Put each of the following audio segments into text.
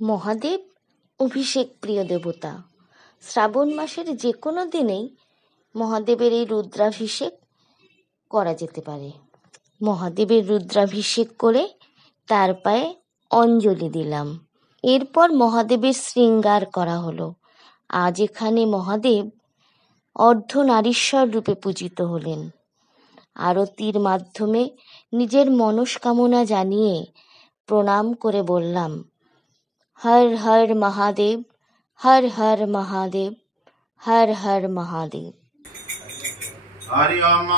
মহাদেব অভিষেক প্রিয় দেবতা। শ্রাবণ মাসের যে কোনো দিনেই মহাদেবের এই রুদ্রাভিষেক করা যেতে পারে। মহাদেবের রুদ্রাভিষেক করে তার পায়ে অঞ্জলি দিলাম। এরপর মহাদেবের শৃঙ্গার করা হলো। আজ এখানে মহাদেব অর্ধনারীশ্বর রূপে পূজিত হলেন। আরতির মাধ্যমে নিজের মনস্কামনা জানিয়ে প্রণাম করে বললাম, হর হর মহাদেব, হর হর মহাদেব, হর হর মহাদেব। हरि ओम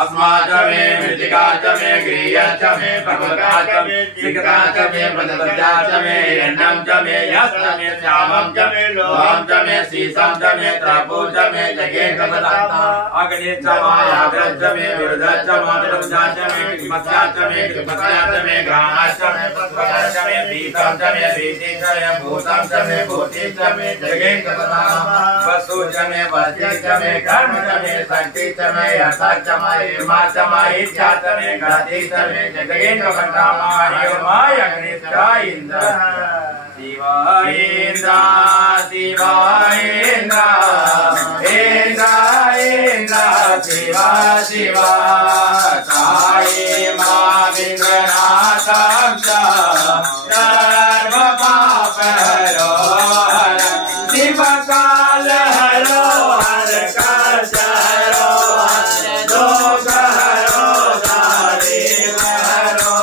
अस्मा च मे मृतिका च मे गृह्य च मे भगवता च मे सिकता च मे प्रदत्ता च मे हिरण्यं च मे यश्च मे श्यामं च मे लोहं च मे शीशं च मे तपो च मे जगे कपदाता अग्नि च मायाग्रज च मे विरुद्ध च मातृजा च मे कृष्मत्या च मे कृपत्या च मे ग्रामा च मे पद्मया च मे पीतं च मे भीति च मे भूतं च मे भूति च मे जगे कपदाता वसु च मे वस्ति च मे कर्म च मे शक्ति च मे यथा च मे मा च मे इच्छा च मे गति च मे जगे कपदाता माय अग्नि च इंद्र शिवाय इंद्र शिवाय इंद्र इंद्र इंद्र शिवा शिवा साई मा विघ्ननाशं च सर्व पाप हरो हर शिव काल हरो हर कष्ट हरो दोष हरो दारिद्र हरो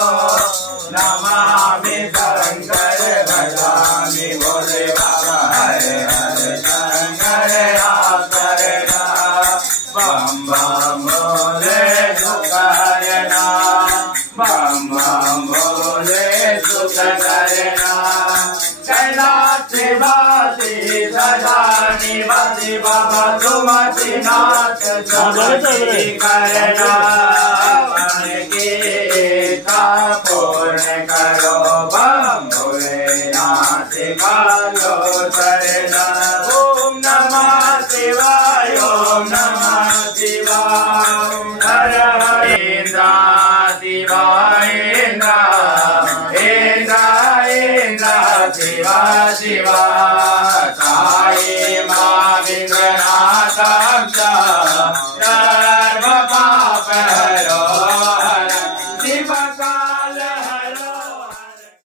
नमामि शंकर भजामि भोले बाबा हरे हरे शंकर आसरना बम बम भोले सुखहरना बम बम भोले सुखहरना कैलाशवासी सदा निवासी बाबा तुमति नाथ समति करना मन की इच्छा पूर्ण करो बम भोलेनाथ कालो शरणा ओम नमः शिवाय ओम नमः शिवाय हर हर इंद्र शिवाय इंद्र इंद्र इंद्र शिवा शिवा